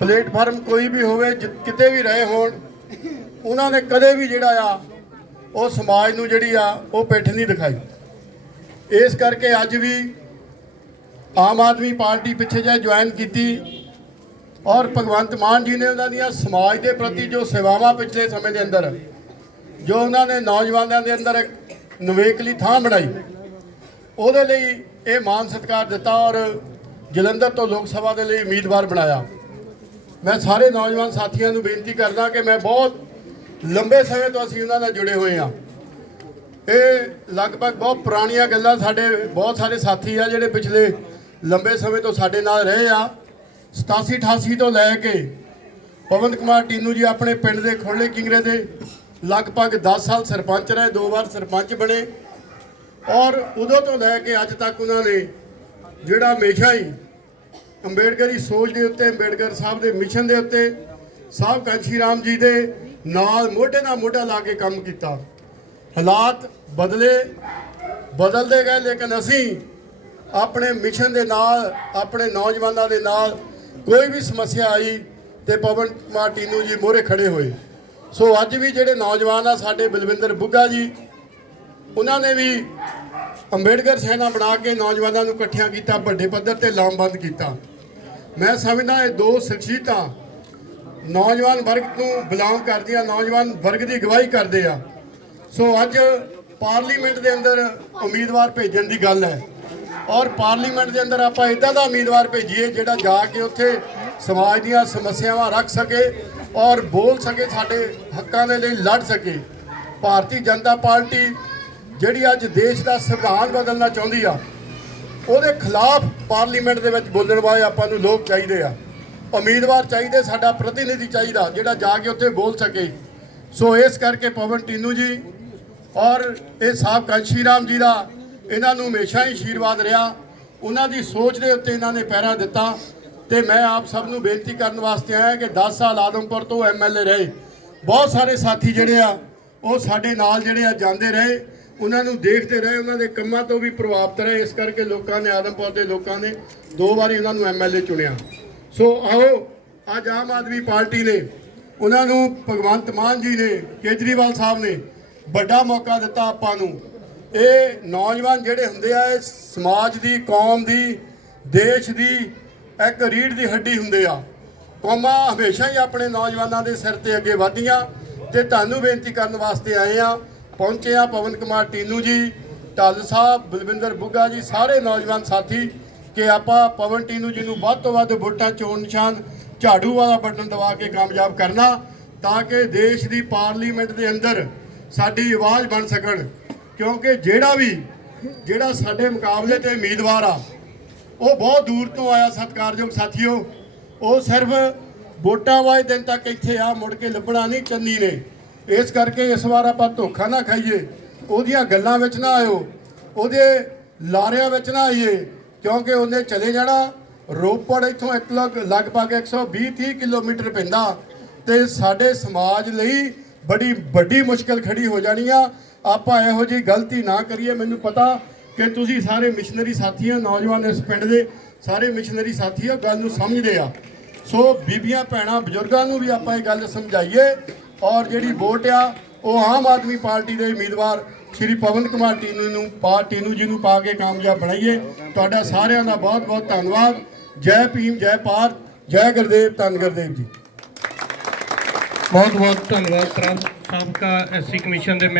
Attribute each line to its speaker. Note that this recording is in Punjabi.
Speaker 1: ਪਲੇਟਫਾਰਮ ਕੋਈ ਵੀ ਹੋਵੇ, ਜਿ- ਕਿਤੇ ਵੀ ਰਹੇ ਹੋਣ, ਉਹਨਾਂ ਨੇ ਕਦੇ ਵੀ ਜਿਹੜਾ ਆ, ਉਹ ਸਮਾਜ ਨੂੰ ਜਿਹੜੀ ਆ, ਉਹ ਪਿੱਠ ਨਹੀਂ ਦਿਖਾਈ। ਇਸ ਕਰਕੇ ਅੱਜ ਵੀ ਆਮ ਆਦਮੀ ਪਾਰਟੀ ਪਿੱਛੇ ਜੇ ਜੁਆਇਨ ਕੀਤੀ ਔਰ ਭਗਵੰਤ ਮਾਨ ਜੀ ਨੇ ਉਹਨਾਂ ਦੀਆਂ ਸਮਾਜ ਦੇ ਪ੍ਰਤੀ ਜੋ ਸੇਵਾਵਾਂ ਪਿਛਲੇ ਸਮੇਂ ਦੇ ਅੰਦਰ, ਜੋ ਉਹਨਾਂ ਨੇ ਨੌਜਵਾਨਾਂ ਦੇ ਅੰਦਰ ਇੱਕ ਨਿਵੇਕਲੀ ਥਾਂ ਬਣਾਈ, ਉਹਦੇ ਲਈ ਇਹ ਮਾਨ ਸਤਿਕਾਰ ਦਿੱਤਾ ਔਰ ਜਲੰਧਰ ਤੋਂ ਲੋਕ ਸਭਾ ਦੇ ਲਈ ਉਮੀਦਵਾਰ ਬਣਾਇਆ। ਮੈਂ ਸਾਰੇ ਨੌਜਵਾਨ ਸਾਥੀਆਂ ਨੂੰ ਬੇਨਤੀ ਕਰਦਾ ਕਿ ਮੈਂ ਬਹੁਤ ਲੰਬੇ ਸਮੇਂ ਤੋਂ ਅਸੀਂ ਉਹਨਾਂ ਨਾਲ ਜੁੜੇ ਹੋਏ ਹਾਂ। ਇਹ ਲਗਭਗ ਬਹੁਤ ਪੁਰਾਣੀਆਂ ਗੱਲਾਂ ਸਾਡੇ, ਬਹੁਤ ਸਾਰੇ ਸਾਥੀ ਆ ਜਿਹੜੇ ਪਿਛਲੇ ਲੰਬੇ ਸਮੇਂ ਤੋਂ ਸਾਡੇ ਨਾਲ ਰਹੇ ਆ। 87 88 ਤੋਂ ਲੈ ਕੇ ਪਵਨ ਕੁਮਾਰ ਟੀਨੂ ਜੀ ਆਪਣੇ ਪਿੰਡ ਦੇ ਖੋਲੇ ਕਿੰਗਰੇ ਦੇ ਲਗਭਗ 10 ਸਾਲ ਸਰਪੰਚ ਰਹੇ, ਦੋ ਵਾਰ ਸਰਪੰਚ ਬਣੇ। ਔਰ ਉਦੋਂ ਤੋਂ ਲੈ ਕੇ ਅੱਜ ਤੱਕ ਉਹਨਾਂ ਨੇ ਜਿਹੜਾ ਹਮੇਸ਼ਾ ਹੀ ਅੰਬੇਡਕਰੀ ਸੋਚ ਦੇ ਉੱਤੇ, ਅੰਬੇਡਕਰ ਸਾਹਿਬ ਦੇ ਮਿਸ਼ਨ ਦੇ ਉੱਤੇ, ਸਾਹਿਬ ਕਾਂਸ਼ੀ ਰਾਮ ਜੀ ਦੇ ਨਾਲ ਮੋਢੇ ਨਾਲ ਮੋਢਾ ਲਾ ਕੇ ਕੰਮ ਕੀਤਾ। ਹਾਲਾਤ ਬਦਲੇ, ਬਦਲਦੇ ਗਏ, ਲੇਕਿਨ ਅਸੀਂ ਆਪਣੇ ਮਿਸ਼ਨ ਦੇ ਨਾਲ, ਆਪਣੇ ਨੌਜਵਾਨਾਂ ਦੇ ਨਾਲ ਕੋਈ ਵੀ ਸਮੱਸਿਆ ਆਈ ਤੇ ਪਵਨ ਕੁਮਾਰ ਟੀਨੂ ਜੀ ਮੋਹਰੇ ਖੜੇ ਹੋਏ। ਸੋ ਅੱਜ ਵੀ ਜਿਹੜੇ ਨੌਜਵਾਨ ਆ ਸਾਡੇ ਬਲਵਿੰਦਰ ਬੁੱਗਾ ਜੀ, ਉਹਨਾਂ ਨੇ ਵੀ ਅੰਬੇਡਕਰ ਸੈਨਾ ਬਣਾ ਕੇ ਨੌਜਵਾਨਾਂ ਨੂੰ ਇਕੱਠਿਆਂ ਕੀਤਾ, ਵੱਡੇ ਪੱਧਰ ਤੇ ਲਾਮਬੰਦ ਕੀਤਾ। ਮੈਂ ਸਮਝਦਾ ਇਹ ਦੋ ਸ਼ਖਸੀਅਤਾਂ ਨੌਜਵਾਨ ਵਰਗ ਨੂੰ ਬਿਲੋਂਗ ਕਰਦੀਆਂ, ਨੌਜਵਾਨ ਵਰਗ ਦੀ ਅਗਵਾਈ ਕਰਦੇ ਆ। ਸੋ ਅੱਜ ਪਾਰਲੀਮੈਂਟ ਦੇ ਅੰਦਰ ਉਮੀਦਵਾਰ ਭੇਜਣ ਦੀ ਗੱਲ ਹੈ। ਔਰ ਪਾਰਲੀਮੈਂਟ ਦੇ ਅੰਦਰ ਆਪਾਂ ਇਦਾਂ ਦਾ ਉਮੀਦਵਾਰ ਭੇਜੀਏ ਜਿਹੜਾ ਜਾ ਕੇ ਉੱਥੇ ਸਮਾਜ ਦੀਆਂ ਸਮੱਸਿਆਵਾਂ ਰੱਖ ਸਕੇ ਔਰ ਬੋਲ ਸਕੇ ਸਾਡੇ ਹੱਕਾਂ ਦੇ ਲਈ, ਲੜ ਸਕੇ। ਭਾਰਤੀ ਜਨਤਾ ਪਾਰਟੀ ਜਿਹੜੀ ਅੱਜ ਦੇਸ਼ ਦਾ ਸੰਵਿਧਾਨ ਬਦਲਣਾ ਚਾਹੁੰਦੀ ਆ ਉਹਦੇ ਖਿਲਾਫ ਪਾਰਲੀਮੈਂਟ ਦੇ ਵਿੱਚ ਬੋਲਣ ਵਾਲੇ ਆਪਾਂ ਨੂੰ ਲੋਕ ਚਾਹੀਦੇ ਆ। ਉਮੀਦਵਾਰ ਚਾਹੀਦੇ, ਸਾਡਾ ਪ੍ਰਤੀਨਿਧੀ ਚਾਹੀਦਾ, ਜਿਹੜਾ ਜਾ ਕੇ ਉੱਥੇ ਬੋਲ ਸਕੇ। ਸੋ ਇਸ ਕਰਕੇ ਪਵਨ ਟੀਨੂ ਜੀ ਔਰ ਇਹ ਸਾਹਿਬ ਕਾਂਸ਼ੀ ਰਾਮ ਜੀ ਦਾ ਇਹਨਾਂ ਨੂੰ ਹਮੇਸ਼ਾ ਹੀ ਆਸ਼ੀਰਵਾਦ ਰਿਹਾ। ਉਹਨਾਂ ਦੀ ਸੋਚ ਦੇ ਉੱਤੇ ਇਹਨਾਂ ਨੇ ਪਹਿਰਾ ਦਿੱਤਾ ਤੇ ਮੈਂ ਆਪ ਸਭ ਨੂੰ ਬੇਨਤੀ ਕਰਨ ਵਾਸਤੇ ਆਇਆ ਕਿ 10 ਸਾਲ ਆਦਮਪੁਰ ਤੋਂ ਐਮਐਲਏ ਰਹੇ। ਬਹੁਤ ਸਾਰੇ ਸਾਥੀ ਜਿਹੜੇ ਆ, ਉਹ ਸਾਡੇ ਨਾਲ ਜਿਹੜੇ ਆ ਜਾਂਦੇ ਰਹੇ। ਉਹਨਾਂ ਨੂੰ ਦੇਖਦੇ ਰਹੇ, ਉਹਨਾਂ ਦੇ ਕੰਮਾਂ ਤੋਂ ਵੀ ਪ੍ਰਭਾਵਿਤ ਰਹੇ। ਇਸ ਕਰਕੇ ਲੋਕਾਂ ਨੇ ਆਦਮਪੁਰ ਦੇ ਲੋਕਾਂ ਨੇ ਦੋ ਵਾਰੀ ਉਹਨਾਂ ਨੂੰ ਐਮਐਲਏ ਚੁਣਿਆ। ਸੋ ਆਓ, ਅੱਜ ਆਮ ਆਦਮੀ ਪਾਰਟੀ ਨੇ ਉਹਨਾਂ ਨੂੰ ਭਗਵੰਤ ਮਾਨ ਜੀ ਨੇ, ਕੇਜਰੀਵਾਲ ਸਾਹਿਬ ਨੇ ਵੱਡਾ ਮੌਕਾ ਦਿੱਤਾ ਆਪਾਂ ਨੂੰ। ਇਹ ਨੌਜਵਾਨ ਜਿਹੜੇ ਹੁੰਦੇ ਆ, ਇਹ ਸਮਾਜ ਦੀ, ਕੌਮ ਦੀ, ਦੇਸ਼ ਦੀ ਇੱਕ ਰੀੜ ਦੀ ਹੱਡੀ ਹੁੰਦੇ ਆ। ਕੌਮਾਂ ਹਮੇਸ਼ਾ ਹੀ ਆਪਣੇ ਨੌਜਵਾਨਾਂ ਦੇ ਸਿਰ ਤੇ ਅੱਗੇ ਵਧੀਆਂ ਤੇ ਤੁਹਾਨੂੰ ਬੇਨਤੀ ਕਰਨ ਵਾਸਤੇ ਆਏ ਆ ਪਹੁੰਚੇ ਆ ਪਵਨ ਕੁਮਾਰ ਟੀਨੂ ਜੀ, ਢੱਲ ਸਾਹਿਬ, ਬਲਵਿੰਦਰ ਬੁੱਗਾ ਜੀ, ਸਾਰੇ ਨੌਜਵਾਨ ਸਾਥੀ, ਕਿ ਆਪਾਂ ਪਵਨ ਟੀਨੂ ਜੀ ਨੂੰ ਵੱਧ ਤੋਂ ਵੱਧ ਵੋਟਾਂ ਚੋਣ ਨਿਸ਼ਾਨ ਝਾੜੂ ਵਾਲਾ ਬਟਨ ਦਬਾ ਕੇ ਕਾਮਯਾਬ ਕਰਨਾ, ਤਾਂ ਕਿ ਦੇਸ਼ ਦੀ ਪਾਰਲੀਮੈਂਟ ਦੇ ਅੰਦਰ ਸਾਡੀ ਆਵਾਜ਼ ਬਣ ਸਕਣ। ਕਿਉਂਕਿ ਜਿਹੜਾ ਵੀ, ਜਿਹੜਾ ਸਾਡੇ ਮੁਕਾਬਲੇ ਤੇ ਉਮੀਦਵਾਰ ਆ, ਉਹ ਬਹੁਤ ਦੂਰ ਤੋਂ ਆਇਆ ਸਤਿਕਾਰਯੋਗ ਸਾਥੀਓ। ਉਹ ਸਿਰਫ ਵੋਟਾਂ ਵਾਲੇ ਦਿਨ ਤੱਕ ਇੱਥੇ ਆ, ਮੁੜ ਕੇ ਲੱਭਣਾ ਨਹੀਂ, ਚੰਨੀ ਨੇ। ਇਸ ਕਰਕੇ ਇਸ ਵਾਰ ਆਪਾਂ ਧੋਖਾ ਨਾ ਖਾਈਏ। ਉਹਦੀਆਂ ਗੱਲਾਂ ਵਿੱਚ ਨਾ ਆਇਓ। ਉਹਦੇ ਲਾਰਿਆਂ ਵਿੱਚ ਨਾ ਆਈਏ। ਕਿਉਂਕਿ ਉਹਨੇ ਚਲੇ ਜਾਣਾ। ਰੋਪੜ ਇੱਥੋਂ ਇੱਕ ਲਗ, ਲਗਭਗ 120 30 ਕਿਲੋਮੀਟਰ ਪੈਂਦਾ। ਤੇ ਸਾਡੇ ਸਮਾਜ ਲਈ ਬੜੀ ਵੱਡੀ ਮੁਸ਼ਕਲ ਖੜੀ ਹੋ ਜਾਣੀ ਆ। ਆਪਾਂ ਇਹੋ ਜਿਹੀ ਗਲਤੀ ਨਾ ਕਰੀਏ। ਮੈਨੂੰ ਪਤਾ ਕਿ ਤੁਸੀਂ ਸਾਰੇ ਮਿਸ਼ਨਰੀ ਸਾਥੀਆਂ ਨੌਜਵਾਨ ਇਸ ਪਿੰਡ ਦੇ। ਸਾਰੇ ਮਿਸ਼ਨਰੀ ਸਾਥੀ ਆ, ਗੱਲ ਨੂੰ ਸਮਝਦੇ ਆ। ਸੋ ਬੀਬੀਆਂ, ਭੈਣਾਂ, ਬਜ਼ੁਰਗਾਂ ਨੂੰ ਵੀ ਆਪਾਂ ਇਹ ਗੱਲ ਸਮਝਾਈਏ ਔਰ ਜਿਹੜੀ ਵੋਟ ਆ, ਉਹ ਆਮ ਆਦਮੀ ਪਾਰਟੀ ਦੇ ਉਮੀਦਵਾਰ ਸ਼੍ਰੀ ਪਵਨ ਕੁਮਾਰ ਟੀਨੂ ਨੂੰ ਪਾ, ਟੀਨੂ ਜੀ ਨੂੰ ਪਾ ਕੇ ਕਾਮਯਾਬ ਬਣਾਈਏ। ਤੁਹਾਡਾ ਸਾਰਿਆਂ ਦਾ ਬਹੁਤ ਬਹੁਤ ਧੰਨਵਾਦ। ਜੈ ਭੀਮ, ਜੈ ਭਾਰਤ, ਜੈ ਗੁਰਦੇਵ, ਧੰਨ ਗੁਰਦੇਵ ਜੀ।
Speaker 2: ਬਹੁਤ ਬਹੁਤ ਧੰਨਵਾਦ ਪ੍ਰਾਂਤ ਸਾਬਕਾ ਐਸਸੀ ਕਮਿਸ਼ਨ ਦੇ